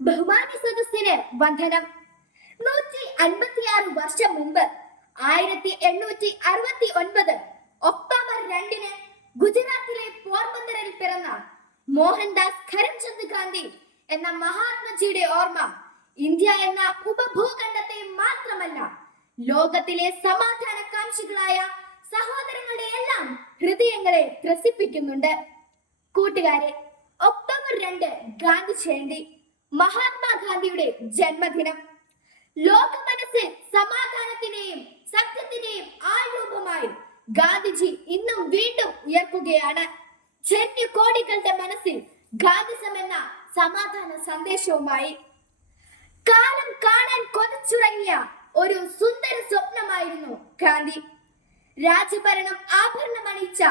ബഹുമാന്യ സദസ്സിന് വന്ദനം. നൂറ്റി അൻപത്തിയാറ് വർഷം മുമ്പ് ആയിരത്തി എണ്ണൂറ്റി അറുപത്തി ഒൻപത് ഒക്ടോബർ രണ്ടിന് ഗുജറാത്തിലെ പോർബന്ദറിൽ പിറന്ന മോഹൻദാസ് കരംചന്ദ് ഗാന്ധി എന്ന മഹാത്മജിയുടെ ഓർമ്മ ഇന്ത്യ എന്ന ഉപഭൂഖണ്ഡത്തെ മാത്രമല്ല ലോകത്തിലെ സമാധാനകാംക്ഷികളായ സഹോദരങ്ങളുടെ എല്ലാം ഹൃദയങ്ങളെ ത്രസിപ്പിക്കുന്നുണ്ട്. കൂട്ടുകാരെ ഒക്ടോബർ രണ്ട് ഗാന്ധി ജയന്തി. മഹാത്മാഗാന്ധിയുടെ ജന്മദിനം. ലോക മനസ്സിൽ സമാധാനത്തിന്റെയും സത്യത്തിന്റെയും ആൾരൂപമായി ഗാന്ധിജി ഇന്നും വീണ്ടും ഉയർക്കുകയാണ്. ജന്യ കോടികളുടെ മനസ്സിൽ ഗാന്ധിസം എന്ന സമാധാന സന്ദേശവുമായി. കാലം കാണാൻ കൊതിച്ചുറങ്ങിയ ഒരു സുന്ദര സ്വപ്നമായിരുന്നു ഗാന്ധി. രാജ്യഭരണം ആഭരണമണിച്ച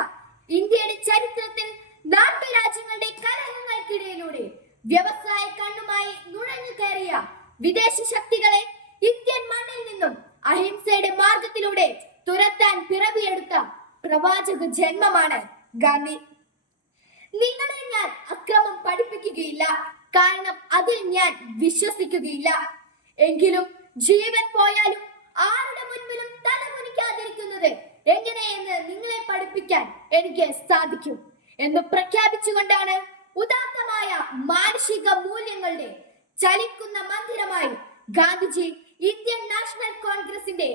ഇന്ത്യയുടെ ചരിത്രത്തിൽ നാട്ടുരാജ്യങ്ങളുടെ കലഹങ്ങൾക്കിടയിലൂടെ വ്യവസായ കണ്ണുമായി നുഴഞ്ഞു കയറിയ വിദേശ ശക്തികളെ ഇന്ത്യൻ മണ്ണിൽ നിന്നും അഹിംസയുടെ മാർഗത്തിലൂടെ തുരത്താൻ പിറവിയെടുത്ത പ്രവാചക ജന്മമാണ് ഗാന്ധി. നിങ്ങളെ ഞാൻ അക്രമം പഠിപ്പിക്കുകയില്ല. കാരണം അതിൽ ഞാൻ വിശ്വസിക്കുകയില്ല. എങ്കിലും ജീവൻ പോയാലും ആരുടെ മുൻപിലും തലമുനിക്കാതിരിക്കുന്നത് എങ്ങനെയെന്ന് നിങ്ങളെ പഠിപ്പിക്കാൻ എനിക്ക് സാധിക്കും എന്ന് പ്രഖ്യാപിച്ചുകൊണ്ടാണ് ഉദാത്തമായ മാനുഷിക മൂല്യങ്ങളുടെ ചലിക്കുന്ന മന്ദിരമായി ഗാന്ധിജി ഇന്ത്യൻ നാഷണൽ കോൺഗ്രസിന്റെ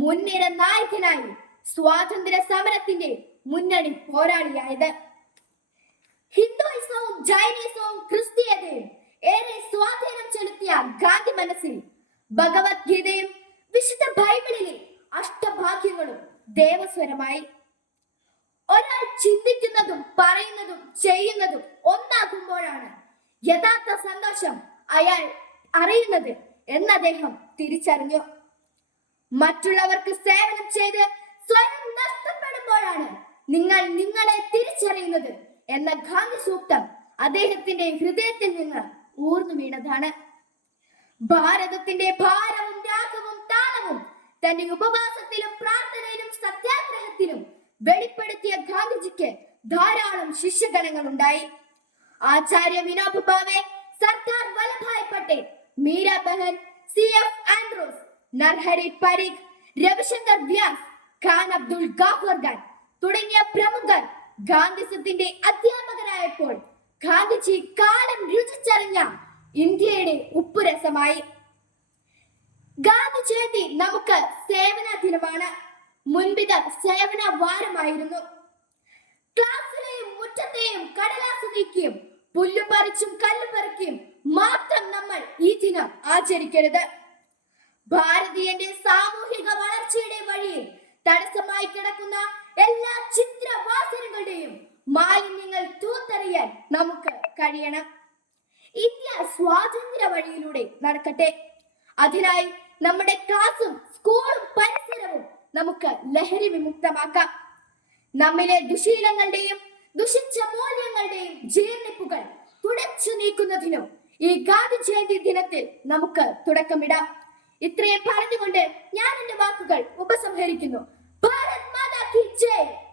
മുൻനിര നായകനായി സ്വാതന്ത്ര്യ സമരത്തിന്റെ മുന്നണി പോരാളിയായത്. ഹിന്ദുയിസവും ജൈനിസവും ക്രിസ്തീയതയും ഏറെ സ്വാധീനം ചെലുത്തിയ ഗാന്ധി മനസ്സിൽ ഭഗവത്ഗീതയും വിശുദ്ധ ബൈബിളിലെ അഷ്ടഭാഗ്യങ്ങളും ദേവസ്വരമായി. ഒരാൾ ചിന്തിക്കുന്നതും പറയുന്നതും ചെയ്യുന്നതും ഒന്നാകുമ്പോഴാണ് യഥാർത്ഥ സന്തോഷം അയാൾ അറിയുന്നത് എന്ന് അദ്ദേഹം തിരിച്ചറിഞ്ഞു. മറ്റുള്ളവർക്ക് സേവനം ചെയ്ത് സ്വയം നഷ്ടപ്പെടുമ്പോഴാണ് നിങ്ങൾ നിങ്ങളെ തിരിച്ചറിയുന്നത് എന്ന ഗാന്ധി സൂക്തം അദ്ദേഹത്തിന്റെ ഹൃദയത്തിൽ നിന്ന് ഊർന്നു വീണതാണ്. ഭാരതത്തിന്റെ ഭാരവും രാഗവും താളവും തന്റെ ഉപവാസത്തിലും സത്യാഗ്രഹത്തിലും വെളിപ്പെടുത്തിയ ഗാന്ധിജിക്ക് ധാരാളം ശിഷ്യഗണങ്ങൾ ഉണ്ടായി Acharya Vinoba Bhave Sardar Vallabhbhai Patel Meera Behn C F Andrews Narhari Parikh Ravishankar Vyas Khan Abdul Ghaffar Khan തുടങ്ങിയ പ്രമുഖർ ഗാന്ധിസത്തിന്റെ അധ്യാപകരായപ്പോൾ ഗാന്ധിജി കാലം രുചിച്ചറിഞ്ഞ ഇന്ത്യയുടെ ഉപ്പുരസമായി. ഗാന്ധി ജയന്തി നമുക്ക് സേവന ദിനമാണ്. മുൻപിത് സേവന വാരമായിരുന്നു ക്ലാസ്സിലെയും മുറ്റത്തെയും കടലാസ് നീക്കിയും പുല്ല് പറിച്ചും കല്ല് പറിക്കുകയും മാത്രം നമ്മൾ ഈ ദിനം ആചരിക്കരുത്. ഭാരതീയന്റെ സാമൂഹിക വളർച്ചയുടെ വഴിയിൽ തടസ്സമായി കിടക്കുന്ന എല്ലാ ചിത്രവാസനകളുടെയും മാലിന്യങ്ങൾ തൂത്തെറിയാൻ നമുക്ക് കഴിയണം. ഇന്ത്യ സ്വാതന്ത്ര്യ വഴിയിലൂടെ നടക്കട്ടെ. അതിനായി നമ്മുടെ ക്ലാസും ലഹരി വിമുക്തമാക്കാം. നമ്മിലെ ദുശീലങ്ങളുടെയും ദുഷിച്ച മൂല്യങ്ങളുടെയും ജീർണിപ്പുകൾ തുടച്ചു നീക്കുന്നതിനും ഈ ഗാന്ധി ജയന്തി ദിനത്തിൽ നമുക്ക് തുടക്കമിടാം. ഇത്രയും പറഞ്ഞുകൊണ്ട് ഞാൻ എന്റെ വാക്കുകൾ ഉപസംഹരിക്കുന്നു. ഭാരത് മാതാ കി ജയ്.